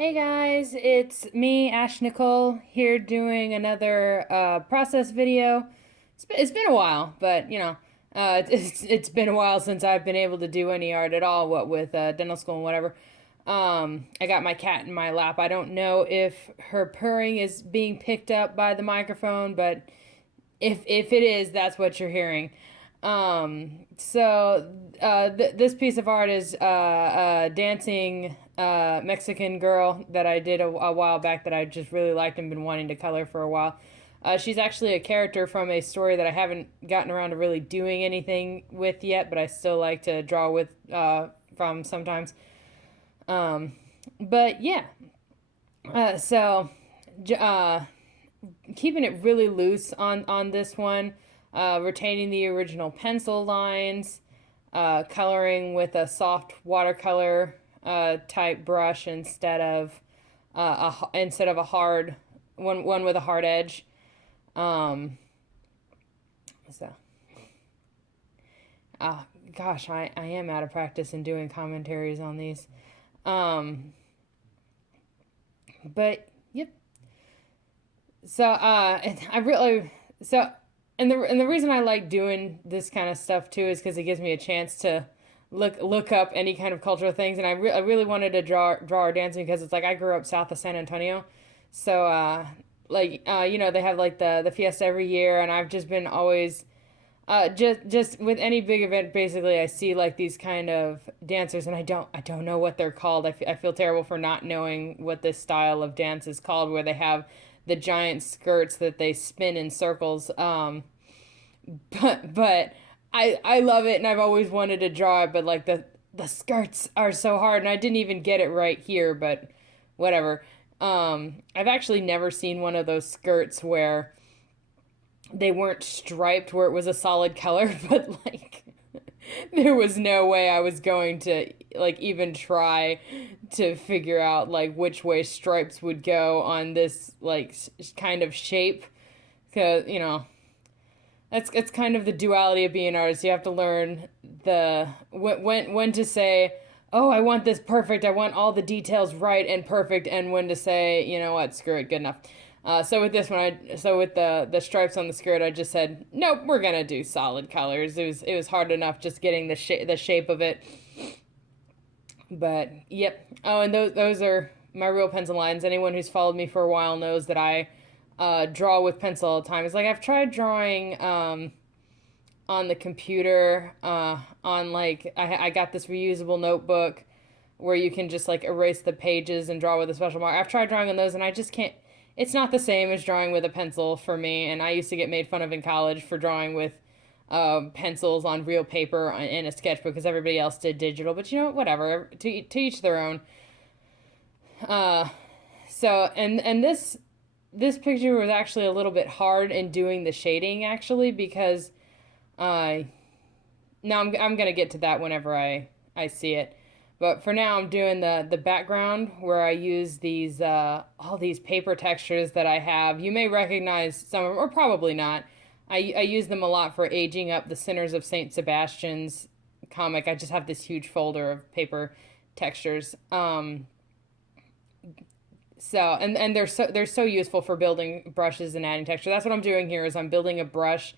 Hey guys, it's me, Ash Nicole, here doing another process video. It's been a while, but it's been a while since I've been able to do any art at all, what with dental school and whatever. I got my cat in my lap. I don't know if her purring is being picked up by the microphone, but if it is, that's what you're hearing. This piece of art is a dancing Mexican girl that I did a while back that I just really liked and been wanting to color for a while. She's actually a character from a story that I haven't gotten around to really doing anything with yet, but I still like to draw with from sometimes. But yeah, so keeping it really loose on this one, retaining the original pencil lines, coloring with a soft watercolor type brush instead of a hard one with a hard edge. Um, so, gosh, I am out of practice in doing commentaries on these. Um, but yep. I really so and the reason I like doing this kind of stuff too is because it gives me a chance to look up any kind of cultural things, and I really wanted to draw our dancing because it's like I grew up south of San Antonio, so they have like the fiesta every year, and I've just been always just with any big event, basically, I see like these kind of dancers, and I don't know what they're called. I feel terrible for not knowing what this style of dance is called, where they have the giant skirts that they spin in circles. But I love it, and I've always wanted to draw it, but like the skirts are so hard, and I didn't even get it right here, but whatever. I've actually never seen one of those skirts where they weren't striped where it was a solid color, but like there was no way I was going to like even try to figure out like which way stripes would go on this like kind of shape, because that's it's kind of the duality of being an artist. You have to learn the when to say, oh, I want this perfect, I want all the details right and perfect, and when to say, you know what, screw it, good enough. So with this one, with the stripes on the skirt, I just said, nope, we're gonna do solid colors. It was hard enough just getting the shape of it. But yep. Oh, and those are my real pencil lines. Anyone who's followed me for a while knows that I draw with pencil all the time. It's like I've tried drawing on the computer. On like I got this reusable notebook where you can just like erase the pages and draw with a special marker. I've tried drawing on those, and I just can't. It's not the same as drawing with a pencil for me, and I used to get made fun of in college for drawing with pencils on real paper in a sketchbook because everybody else did digital. But whatever. To each their own. Uh, and this picture was actually a little bit hard in doing the shading actually because uh, now I'm gonna get to that whenever I see it. But for now, I'm doing the background where I use these all these paper textures that I have. You may recognize some of them, or probably not. I use them a lot for aging up the Sinners of Saint Sebastian's comic. I just have this huge folder of paper textures. And they're so useful for building brushes and adding texture. That's what I'm doing here. Is I'm building a brush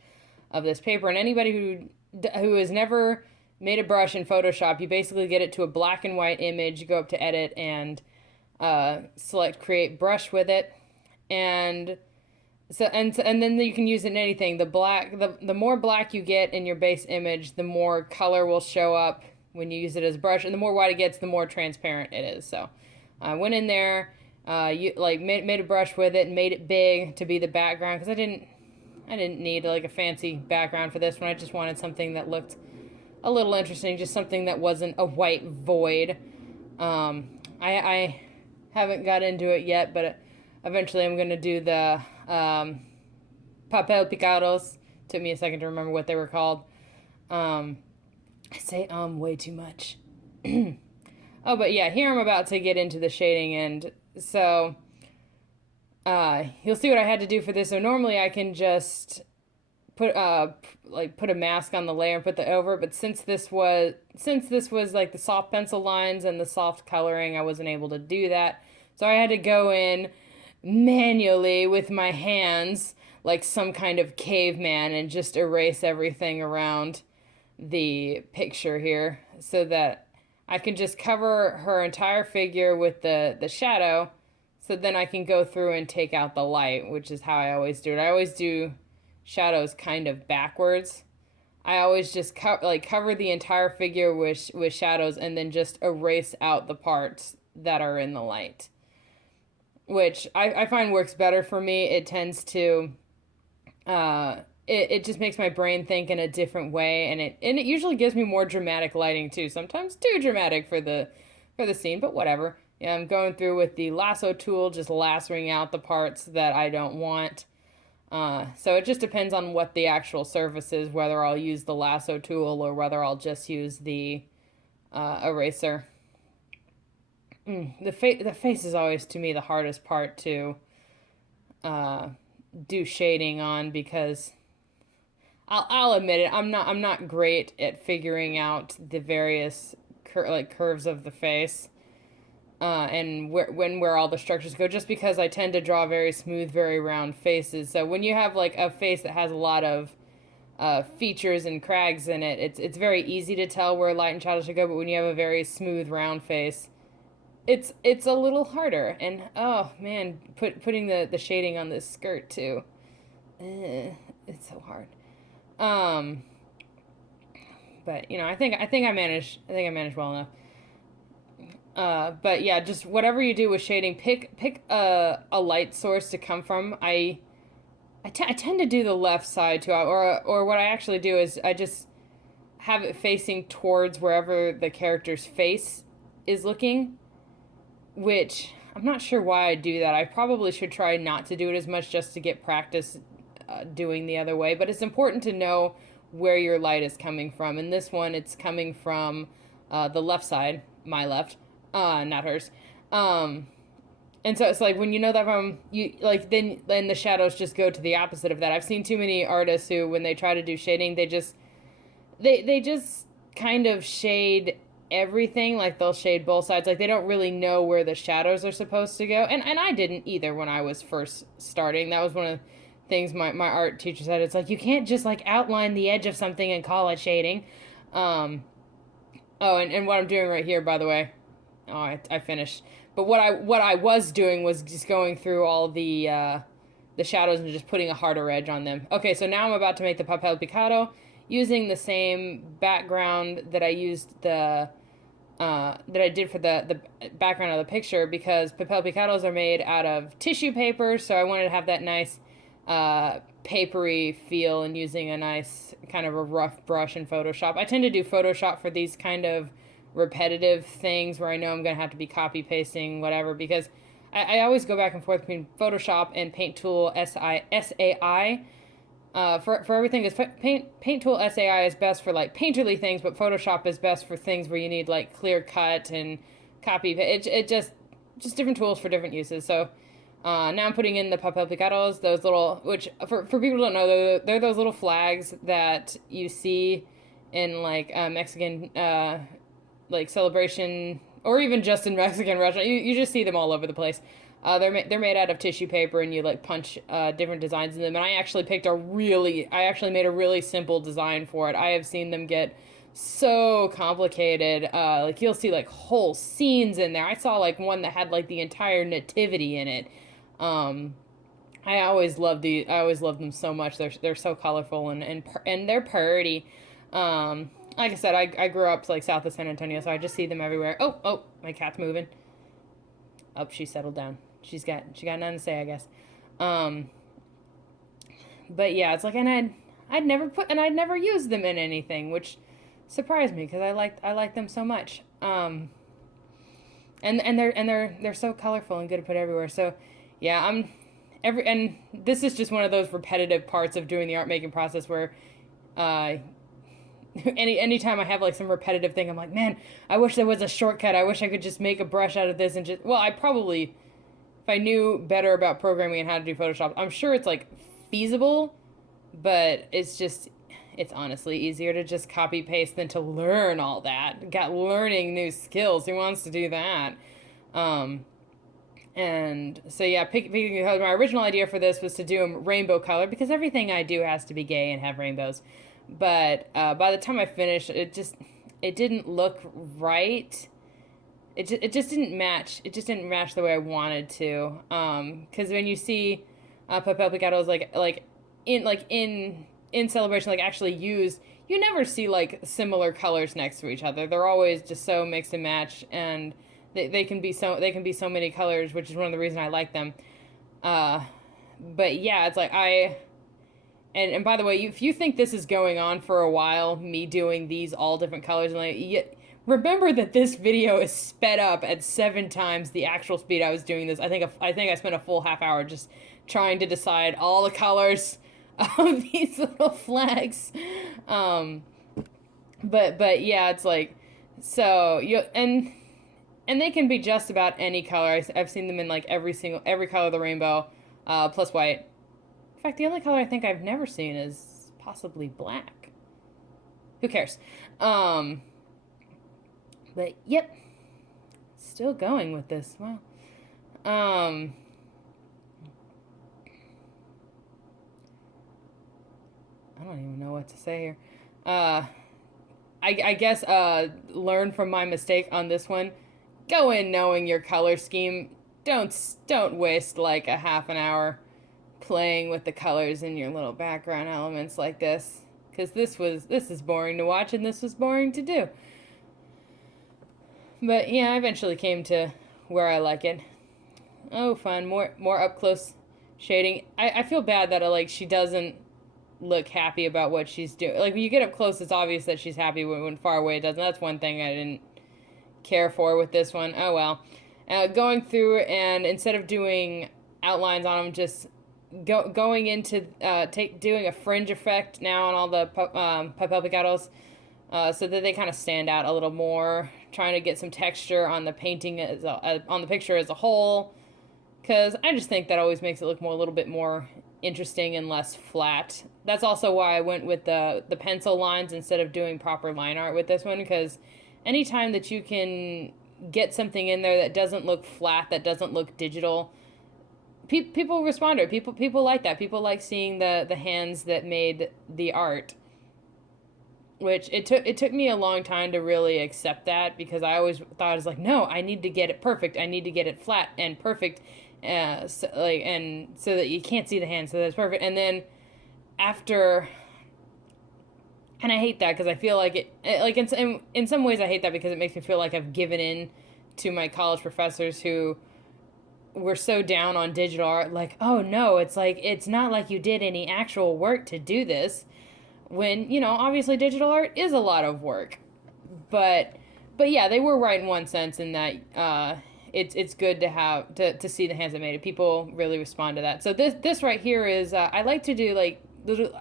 of this paper, and anybody who has never made a brush in Photoshop, you basically get it to a black and white image, you go up to edit and select create brush with it, and then you can use it in anything. The more black you get in your base image, the more color will show up when you use it as a brush, and the more white it gets, the more transparent it is. So I went in there, made a brush with it and made it big to be the background because I didn't need like a fancy background for this one. I just wanted something that looked a little interesting, just something that wasn't a white void. I haven't got into it yet, but eventually I'm going to do the papel picados. Took me a second to remember what they were called. I say way too much. Oh, but yeah, here I'm about to get into the shading, and so you'll see what I had to do for this. So normally I can just put a mask on the layer and put the over, but since this was like the soft pencil lines and the soft coloring, I wasn't able to do that. So I had to go in manually with my hands like some kind of caveman and just erase everything around the picture here so that I can just cover her entire figure with the shadow, so then I can go through and take out the light, which is how I always do it. I always do shadows kind of backwards. I always just cover the entire figure with shadows and then just erase out the parts that are in the light, which I find works better for me. It tends to it just makes my brain think in a different way, and it usually gives me more dramatic lighting too. Sometimes too dramatic for the scene, but whatever. Yeah, I'm going through with the lasso tool, just lassoing out the parts that I don't want. So it just depends on what the actual surface is, whether I'll use the lasso tool or whether I'll just use the eraser. The face is always, to me, the hardest part to do shading on, because I'll admit it, I'm not great at figuring out the various curves of the face. And where all the structures go, just because I tend to draw very smooth, very round faces. So when you have like a face that has a lot of features and crags in it, it's very easy to tell where light and shadow should go. But when you have a very smooth, round face, it's a little harder. And oh man, putting the shading on this skirt too, it's so hard. But you know, I think I managed well enough. But yeah, just whatever you do with shading, pick a light source to come from. I tend to do the left side too, or what I actually do is I just have it facing towards wherever the character's face is looking, which I'm not sure why I do that. I probably should try not to do it as much, just to get practice doing the other way, but it's important to know where your light is coming from. In this one, it's coming from the left side, my left. Not hers. And so it's like, when you know that from you, like, then the shadows just go to the opposite of that. I've seen too many artists who, when they try to do shading, they just kind of shade everything. Like, they'll shade both sides. Like, they don't really know where the shadows are supposed to go. And I didn't either when I was first starting. That was one of the things my art teacher said. It's like, you can't just like outline the edge of something and call it shading. Oh, and what I'm doing right here, by the way. Oh, I finished. But what I was doing was just going through all the shadows and just putting a harder edge on them. Okay, so now I'm about to make the papel picado using the same background that I used that I did for the background of the picture, because papel picados are made out of tissue paper, so I wanted to have that nice papery feel, and using a nice kind of a rough brush in Photoshop. I tend to do Photoshop for these kind of repetitive things where I know I'm going to have to be copy pasting whatever, because I always go back and forth between Photoshop and Paint Tool SAI for everything. Is Paint Tool SAI is best for like painterly things, but Photoshop is best for things where you need like clear cut and copy. It just different tools for different uses. So now I'm putting in the papel picados, those little, which for people who don't know, they're those little flags that you see in like Mexican like celebration, or even just in Mexican restaurant. You just see them all over the place. They're made out of tissue paper, and you like punch different designs in them. And I actually made a really simple design for it. I have seen them get so complicated. Like, you'll see like whole scenes in there. I saw like one that had like the entire nativity in it. I always love them so much. They're so colorful and they're pretty. Like I said, I grew up like south of San Antonio, so I just see them everywhere. Oh, my cat's moving. Oh, she settled down. She got nothing to say, I guess. But yeah, it's like, and I'd never used them in anything, which surprised me, because I like them so much. And they're so colorful and good to put everywhere. So yeah, and this is just one of those repetitive parts of doing the art making process where anytime I have like some repetitive thing, I'm like, man, I wish there was a shortcut. I wish I could just make a brush out of this and just, well, I probably, if I knew better about programming and how to do Photoshop, I'm sure it's like feasible, but it's honestly easier to just copy paste than to learn all that. Got learning new skills. Who wants to do that? And so yeah, picking the colors. My original idea for this was to do them rainbow color because everything I do has to be gay and have rainbows. But by the time I finished, it didn't look right. It just didn't match. It just didn't match the way I wanted to. Because when you see papel picados in celebration, like actually used, you never see like similar colors next to each other. They're always just so mix and match, and they can be so many colors, which is one of the reasons I like them. But yeah, it's like and by the way, if you think this is going on for a while, me doing these all different colors, and like, remember that this video is sped up at 7 times the actual speed I was doing this. I think I spent a full half hour just trying to decide all the colors of these little flags. But yeah, it's like, so and they can be just about any color. I've seen them in like every color of the rainbow, plus white. In fact, the only color I think I've never seen is possibly black. Who cares? But yep, still going with this. Wow. I don't even know what to say here. I guess learn from my mistake on this one. Go in knowing your color scheme. Don't waste like a half an hour playing with the colors in your little background elements like this, because this is boring to watch and this was boring to do. But yeah, I eventually came to where I like it. Oh, fun. More up close shading. I feel bad that she doesn't look happy about what she's doing. Like, when you get up close, it's obvious that she's happy. When far away, it doesn't. That's one thing I didn't care for with this one. Oh well. Going through, and instead of doing outlines on them, just going into doing a fringe effect now on all the papel picados, so that they kind of stand out a little more. Trying to get some texture on the painting on the picture as a whole, because I just think that always makes it look a little bit more interesting and less flat. That's also why I went with the pencil lines instead of doing proper line art with this one, because anytime that you can get something in there that doesn't look flat, that doesn't look digital, people respond to it. People like that. People like seeing the hands that made the art. Which it took me a long time to really accept that, because I always thought, I was like, no, I need to get it perfect. I need to get it flat and perfect, and so that you can't see the hand, so that's perfect. And then after, and I hate that because I feel like in some ways I hate that because it makes me feel like I've given in to my college professors who were so down on digital art. Like, oh no, it's not like you did any actual work to do this. When, obviously digital art is a lot of work. But yeah, they were right in one sense in that it's good to have to see the hands that made it. People really respond to that. So this right here is I like to do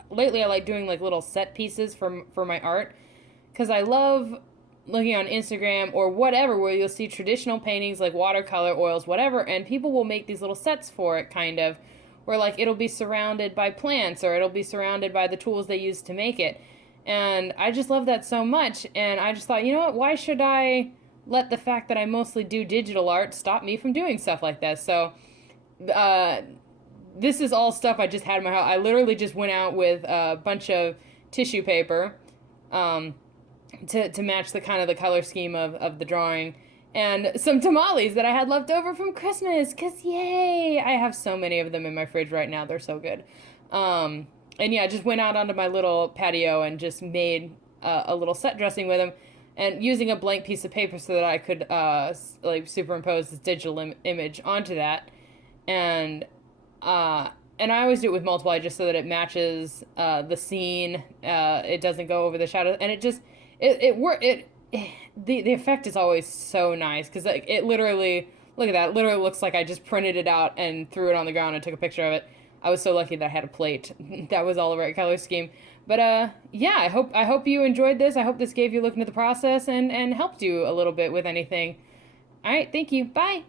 lately I like doing little set pieces for my art, because I love looking on Instagram or whatever where you'll see traditional paintings like watercolor, oils, whatever, and people will make these little sets for it, kind of, where it'll be surrounded by plants, or it'll be surrounded by the tools they use to make it. And I just love that so much, and I just thought, you know what, why should I let the fact that I mostly do digital art stop me from doing stuff like this? So this is all stuff I just had in my house. I literally just went out with a bunch of tissue paper to match the kind of the color scheme of the drawing, and some tamales that I had left over from Christmas, because yay, I have so many of them in my fridge right now. They're so good. And yeah, I just went out onto my little patio and just made a little set dressing with them, and using a blank piece of paper so that I could superimpose this digital image onto that. And I always do it with multiply just so that it matches the scene. It doesn't go over the shadow, and the effect is always so nice, because it literally, look at that, it literally looks like I just printed it out and threw it on the ground and took a picture of it. I was so lucky that I had a plate that was all the right color scheme. But yeah, I hope you enjoyed this. I hope this gave you a look into the process and helped you a little bit with anything. All right, thank you. Bye.